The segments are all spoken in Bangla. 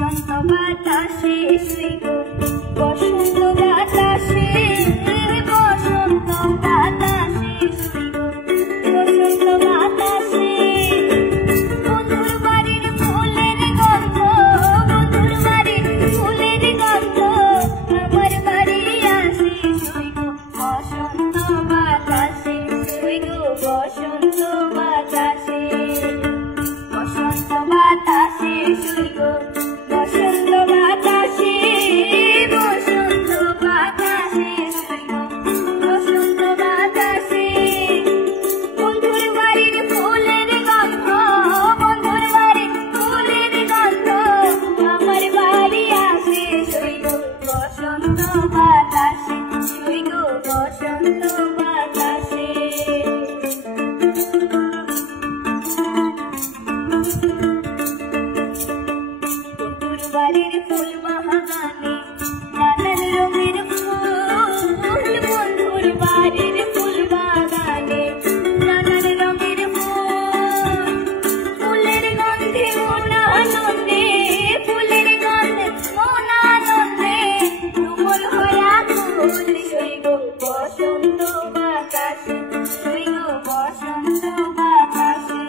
বাতাসে শুই গো বসন্ত বাতাসে বসন্ত বাতাসে শুই গো বসন্ত বাতাসে বন্ধুর বাড়ির ফুলের গন্ধ বন্ধুর বাড়ির ফুলের গন্ধ আমার বাড়ি আসে শুই গো বসন্ত বাতাসে শুই গো বসন্ত বাতাসে বসন্ত বাতাসে শুই গো বসন্ত বাতাসে বসন্ত বাতাসে শুই গো বসন্ত বাতাসে বন্ধুর বাড়ির ফুলের গন্ধ বন্ধুর বাড়ির ফুলের গন্ধ আমার বাড়ি আসে শুই গো বসন্ত বাতাসে শুই গো বসন্ত বাতাসে বাড়ির ফুল বাগানে নানান রঙের ফুল বন্ধুর বাড়ির ফুল বাগানে নানান রঙের ফুল ফুলের গন্ধে মন আনন্দে ফুলের গন্ধে মন আনন্দে তুমুল হয়া ফুল শুই গো বসন্ত বাতাসে শুই গো বসন্ত বাতাসে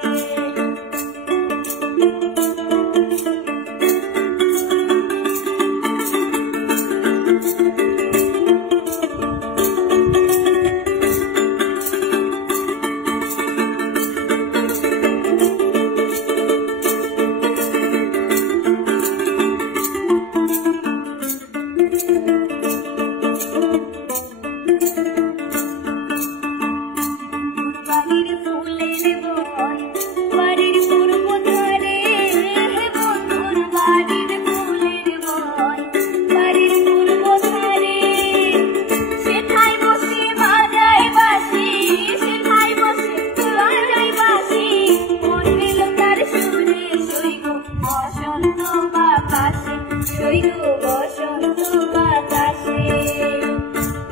শুই গো বসন্ত বাতাসে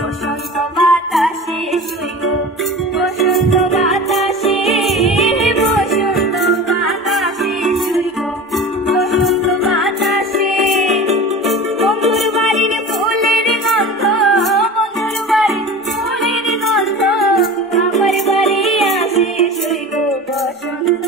বসন্ত বাতাসে শুই গো বসন্ত বাতাসে বসন্ত বাতাসে শুই গো বসন্ত বাতাসে বন্ধুর বাড়ির ফুলের গন্ধ বন্ধুর বাড়ির ফুলের গন্ধ আমার বাড়ি আসে শুই গো বসন্ত